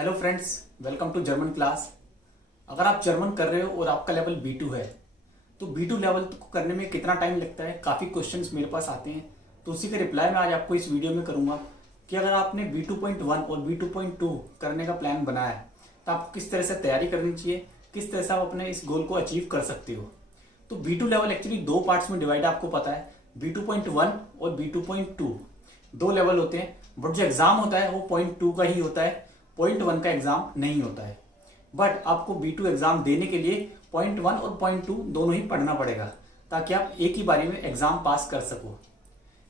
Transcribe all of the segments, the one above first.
Hello friends, welcome to German class. अगर आप German कर रहे हो और आपका लेवल B2 है तो B2 लेवल को करने में कितना टाइम लगता है, काफ़ी क्वेश्चंस मेरे पास आते हैं। तो उसी के रिप्लाई मैं आज आपको इस वीडियो में करूंगा कि अगर आपने B2.1 और B2.2 करने का प्लान बनाया है तो आपको किस तरह से तैयारी करनी चाहिए, किस तरह से आप अपने इस गोल को अचीव कर सकते हो। तो B2 लेवल एक्चुअली दो पार्ट्स में डिवाइड है, आपको पता है। B2.1 और B2.2 दो लेवल होते हैं, बट जो एग्जाम होता है वो .2 का ही होता है, .1 का एग्जाम नहीं होता है। बट आपको B2 एग्जाम देने के लिए .1 और .2 दोनों ही पढ़ना पड़ेगा ताकि आप एक ही बारी में एग्जाम पास कर सको।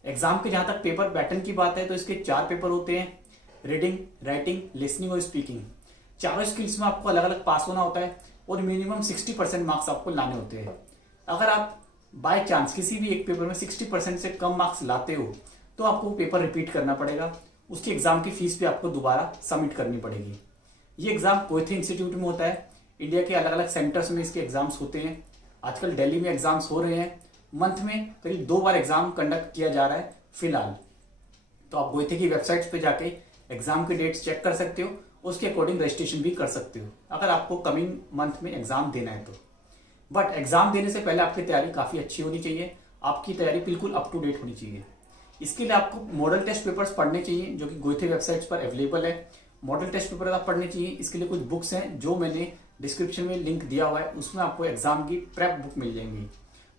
एग्जाम के जहां तक पेपर पैटर्न की बात है तो इसके 4 पेपर होते हैं, रीडिंग, राइटिंग, लिसनिंग और स्पीकिंग। चारों स्किल्स में आपको अलग अलग पास होना होता है और मिनिमम 60% मार्क्स आपको लाने होते हैं। अगर आप बाय चांस किसी भी एक पेपर में 60% से कम मार्क्स लाते हो तो आपको पेपर रिपीट करना पड़ेगा, उसकी एग्जाम की फीस भी आपको दोबारा सबमिट करनी पड़ेगी। ये एग्जाम कोएथे इंस्टीट्यूट में होता है, इंडिया के अलग अलग सेंटर्स में इसके एग्जाम्स होते हैं। आजकल दिल्ली में एग्जाम्स हो रहे हैं, मंथ में करीब 2 बार एग्जाम कंडक्ट किया जा रहा है फिलहाल। तो आप कोएथे की वेबसाइट पे जाके एग्जाम के डेट्स चेक कर सकते हो, उसके अकॉर्डिंग रजिस्ट्रेशन भी कर सकते हो अगर आपको कमिंग मंथ में एग्जाम देना है तो। बट एग्जाम देने से पहले आपकी तैयारी काफी अच्छी होनी चाहिए, आपकी तैयारी बिल्कुल अप टू डेट होनी चाहिए। इसके लिए आपको मॉडल टेस्ट पेपर्स पढ़ने चाहिए जो कि कोएथे वेबसाइट्स पर अवेलेबल है। मॉडल टेस्ट पेपर आप पढ़ने चाहिए, इसके लिए कुछ बुक्स हैं जो मैंने डिस्क्रिप्शन में लिंक दिया हुआ है, उसमें आपको एग्जाम की प्रेप बुक मिल जाएंगी।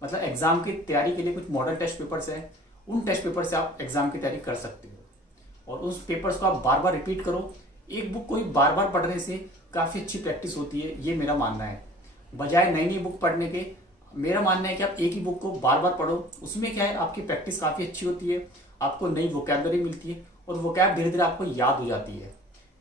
मतलब एग्जाम की तैयारी के लिए कुछ मॉडल टेस्ट पेपर्स हैं, उन टेस्ट पेपर से आप एग्जाम की तैयारी कर सकते हो और उस पेपर्स को आप बार बार रिपीट करो। एक बुक को ही बार बार पढ़ने से काफी अच्छी प्रैक्टिस होती है, ये मेरा मानना है। बजाय नई नई बुक पढ़ने के मेरा मानना है कि आप एक ही बुक को बार बार पढ़ो, उसमें क्या है आपकी प्रैक्टिस काफी अच्छी होती है, आपको नई वोकैबलरी मिलती है और वोकैब धीरे धीरे आपको याद हो जाती है।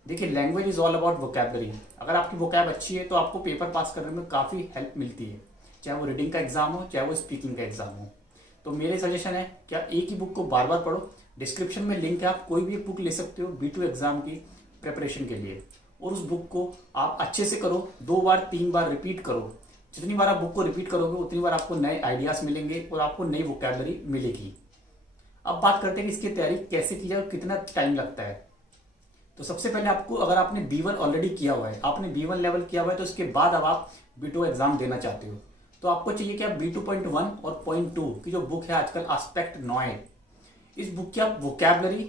देखिए, language is all about vocabulary. अगर आपकी वोकैब अच्छी है तो आपको पेपर पास करने में काफी हेल्प मिलती है, चाहे वो रीडिंग का एग्जाम हो चाहे वो स्पीकिंग का एग्जाम हो। तो मेरे सजेशन है कि आप एक ही बुक को बार बार पढ़ो। डिस्क्रिप्शन में लिंक है, आप कोई भी बुक ले सकते हो B2 एग्जाम की प्रिपरेशन के लिए, और उस बुक को आप अच्छे से करो, 2 बार 3 बार रिपीट करो। जितनी बार आप बुक को रिपीट करोगे उतनी बार आपको नए आइडियाज मिलेंगे और आपको नई वोकैबलरी मिलेगी। अब बात करते हैं कि इसकी तैयारी कैसे की जाए और कितना टाइम लगता है। तो सबसे पहले आपको, अगर आपने B1 ऑलरेडी किया हुआ है, आपने B1 लेवल किया हुआ है, तो उसके बाद अब आप B2 एग्जाम देना चाहते हो तो आपको चाहिए कि आप B2.1 और .2 की जो बुक है आजकल एस्पेक्ट नॉय, इस बुक की आप वोकैबलरी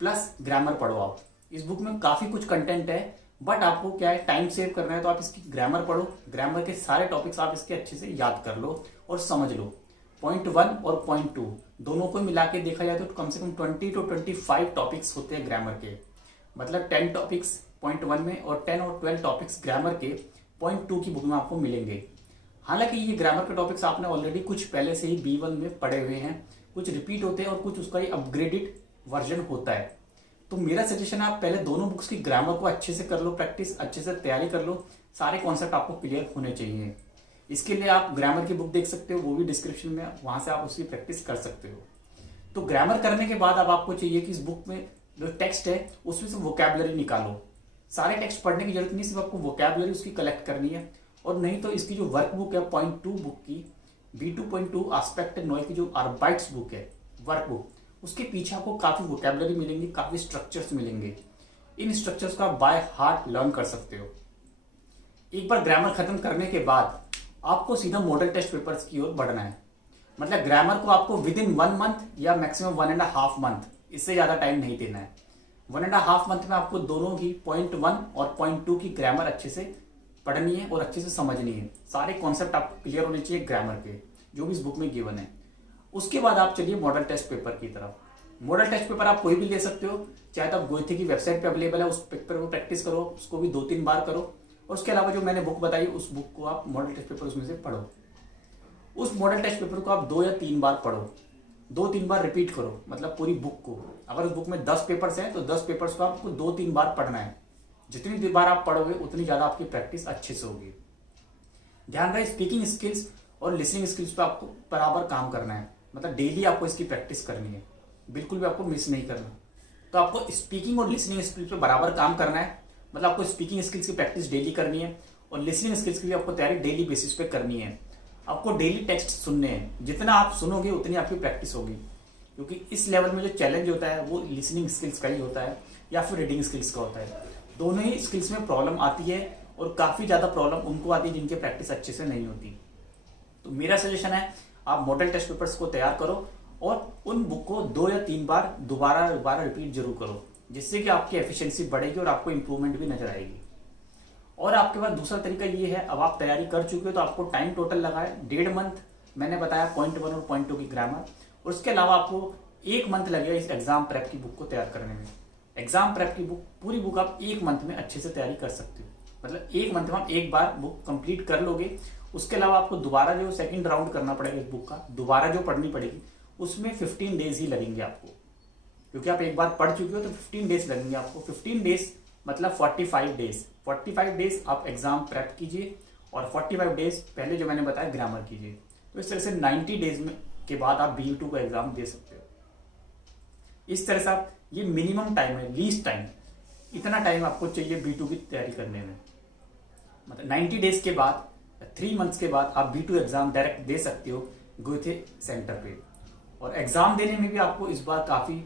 प्लस ग्रामर पढ़ो। आप इस बुक में काफी कुछ कंटेंट है, बट आपको क्या है, टाइम सेव करना है तो आप इसकी ग्रामर पढ़ो। ग्रामर के सारे टॉपिक्स आप इसके अच्छे से याद कर लो और समझ लो। .1 और .2 दोनों को मिला के देखा जाए तो कम से कम 20 to 25 टॉपिक्स होते हैं ग्रामर के। मतलब 10 टॉपिक्स .1 में और 10 और 12 टॉपिक्स ग्रामर के .2 की बुक में आपको मिलेंगे। हालांकि ये ग्रामर के टॉपिक्स आपने ऑलरेडी कुछ पहले से ही B1 में पढ़े हुए हैं, कुछ रिपीट होते हैं और कुछ उसका ही अपग्रेडेड वर्जन होता है। तो मेरा सजेशन है आप पहले दोनों बुक्स की ग्रामर को अच्छे से कर लो, प्रैक्टिस अच्छे से तैयारी कर लो, सारे कॉन्सेप्ट आपको क्लियर होने चाहिए। इसके लिए आप ग्रामर की बुक देख सकते हो, वो भी डिस्क्रिप्शन में, वहां से आप उसकी प्रैक्टिस कर सकते हो। तो ग्रामर करने के बाद अब आपको चाहिए कि इस बुक में जो टेक्स्ट है उसमें से वोकैबलरी निकालो। सारे टेक्स्ट पढ़ने की जरूरत नहीं, सिर्फ आपको वोकैबलरी उसकी कलेक्ट करनी है। और नहीं तो इसकी जो वर्क बुक है .2 बुक की, B2.2 एस्पेक्ट नॉय की जो आर्बाइट्स बुक है वर्क बुक, उसके पीछे आपको काफी वोकैबलरी मिलेंगी, काफी स्ट्रक्चर्स मिलेंगे। इन स्ट्रक्चर्स को आप बाय हार्ट लर्न कर सकते हो। एक बार ग्रामर खत्म करने के बाद आपको सीधा मॉडल टेस्ट पेपर्स की ओर बढ़ना है। मतलब ग्रामर को आपको विद इन 1 मंथ या मैक्सिमम 1.5 मंथ, इससे ज्यादा टाइम नहीं देना है। 1.5 मंथ में आपको दोनों की .1 और .2 की ग्रामर अच्छे से पढ़नी है और अच्छे से समझनी है। सारे कॉन्सेप्ट आपको क्लियर होने चाहिए ग्रामर के, जो भी इस बुक में गिवन है। उसके बाद आप चलिए मॉडल टेस्ट पेपर की तरफ। मॉडल टेस्ट पेपर आप कोई भी ले सकते हो, चाहे तो आप कोएथे की वेबसाइट पे अवेलेबल है, उस पेपर को प्रैक्टिस करो, उसको भी 2-3 बार करो। और उसके अलावा जो मैंने बुक बताई उस बुक को आप मॉडल टेस्ट पेपर उसमें से पढ़ो। उस मॉडल टेस्ट पेपर को आप 2 या 3 बार पढ़ो, 2-3 बार रिपीट करो, मतलब पूरी बुक को। अगर उस बुक में 10 पेपर्स हैं तो 10 पेपर्स को आपको 2-3 बार पढ़ना है। जितनी बार आप पढ़ोगे उतनी ज्यादा आपकी प्रैक्टिस अच्छे से होगी। ध्यान रहे, स्पीकिंग स्किल्स और लिसनिंग स्किल्स पे आपको बराबर काम करना है। मतलब डेली आपको इसकी प्रैक्टिस करनी है, बिल्कुल भी आपको मिस नहीं करना। तो आपको स्पीकिंग और लिसनिंग स्किल्स पे बराबर काम करना है। मतलब आपको स्पीकिंग स्किल्स की प्रैक्टिस डेली करनी है और लिसनिंग स्किल्स की भी आपको तैयारी डेली बेसिस पे करनी है। आपको डेली टेक्स्ट सुनने हैं, जितना आप सुनोगे उतनी आपकी प्रैक्टिस होगी, क्योंकि इस लेवल में जो चैलेंज होता है वो लिसनिंग स्किल्स का ही होता है या फिर रीडिंग स्किल्स का होता है। दोनों ही स्किल्स में प्रॉब्लम आती है और काफ़ी ज़्यादा प्रॉब्लम उनको आती है जिनकी प्रैक्टिस अच्छे से नहीं होती। तो मेरा सजेशन है आप मॉडल टेस्ट पेपर्स को तैयार करो और उन बुक को 2 या 3 बार दोबारा रिपीट जरूर करो, जिससे कि आपकी एफिशिएंसी बढ़ेगी और आपको इंप्रूवमेंट भी नजर आएगी। और आपके पास दूसरा तरीका ये है, अब आप तैयारी कर चुके हो तो आपको टाइम टोटल लगा है 1.5 मंथ, मैंने बताया पॉइंट 1 और पॉइंट 2 की ग्रामर, और उसके अलावा आपको 1 मंथ लगेगा इस एग्जाम प्रेप की बुक को तैयार करने में। एग्जाम प्रेप की बुक पूरी बुक आप 1 मंथ में अच्छे से तैयारी कर सकते हो, मतलब 1 मंथ में आप एक बार बुक कंप्लीट कर लोगे। उसके अलावा आपको दोबारा जो सेकंड राउंड करना पड़ेगा इस बुक का, दोबारा जो पढ़नी पड़ेगी, उसमें 15 डेज ही लगेंगे आपको, क्योंकि आप एक बार पढ़ चुके हो तो 15 डेज लगेंगे आपको। 15 डेज मतलब 45 डेज। 45 डेज आप एग्जाम प्रेप कीजिए और 45 डेज पहले जो मैंने बताया ग्रामर कीजिए। तो इस तरह से 90 डेज में के बाद आप BU2 का एग्जाम दे सकते हो। इस तरह से आप, ये मिनिमम टाइम है, लीस्ट टाइम, इतना टाइम आपको चाहिए B2 की तैयारी करने में। मतलब 90 डेज के बाद, 3 मंथ्स के बाद आप B2 एग्जाम डायरेक्ट दे सकते हो गोयथे सेंटर पे। और एग्जाम देने में भी आपको इस बार काफी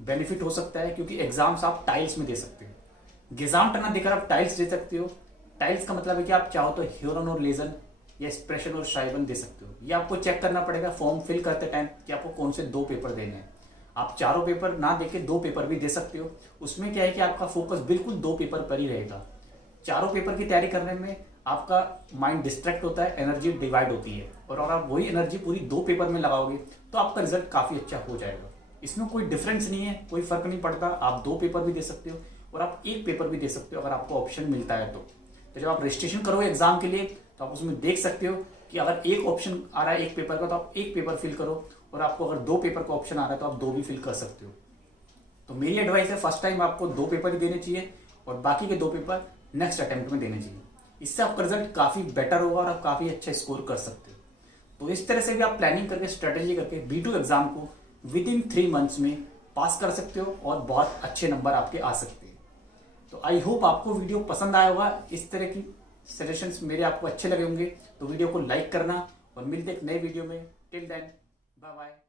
बेनिफिट हो सकता है, क्योंकि एग्जाम्स आप टाइल्स में दे सकते हो। गेजाम टर्ना देकर आप टाइल्स दे सकते हो। टाइल्स का मतलब है कि आप चाहो तो ह्यूरन और लेजन या एक्सप्रेशन और श्राइबन दे सकते हो। ये आपको चेक करना पड़ेगा फॉर्म फिल करते टाइम कि आपको कौन से 2 पेपर देने हैं। आप चारों पेपर ना देके 2 पेपर भी दे सकते हो। उसमें क्या है कि आपका फोकस बिल्कुल 2 पेपर पर ही रहेगा। चारों पेपर की तैयारी करने में आपका माइंड डिस्ट्रैक्ट होता है, एनर्जी डिवाइड होती है, और अगर आप वही एनर्जी पूरी 2 पेपर में लगाओगे तो आपका रिजल्ट काफी अच्छा हो जाएगा। इसमें कोई डिफरेंस नहीं है, कोई फर्क नहीं पड़ता। आप 2 पेपर भी दे सकते हो और आप 1 पेपर भी दे सकते हो अगर आपको ऑप्शन मिलता है तो जब आप रजिस्ट्रेशन करोगे एग्जाम के लिए तो आप उसमें देख सकते हो कि अगर एक ऑप्शन आ रहा है 1 पेपर का तो आप 1 पेपर फिल करो, और आपको अगर 2 पेपर का ऑप्शन आ रहा है तो आप 2 भी फिल कर सकते हो। तो मेरी एडवाइस है फर्स्ट टाइम आपको 2 पेपर ही देने चाहिए और बाकी के 2 पेपर नेक्स्ट अटेम्प्ट में देने चाहिए। इससे आपका रिजल्ट काफी बेटर होगा और आप काफी अच्छा स्कोर कर सकते हो। तो इस तरह से भी आप प्लानिंग करके, स्ट्रेटेजी करके B2 एग्जाम को विद इन 3 मंथ्स में पास कर सकते हो और बहुत अच्छे नंबर आपके आ सकते हैं। तो आई होप आपको वीडियो पसंद आया होगा। इस तरह की सजेशंस मेरे आपको अच्छे लगे होंगे तो वीडियो को लाइक करना, और मिलते एक नए वीडियो में। Till then bye bye.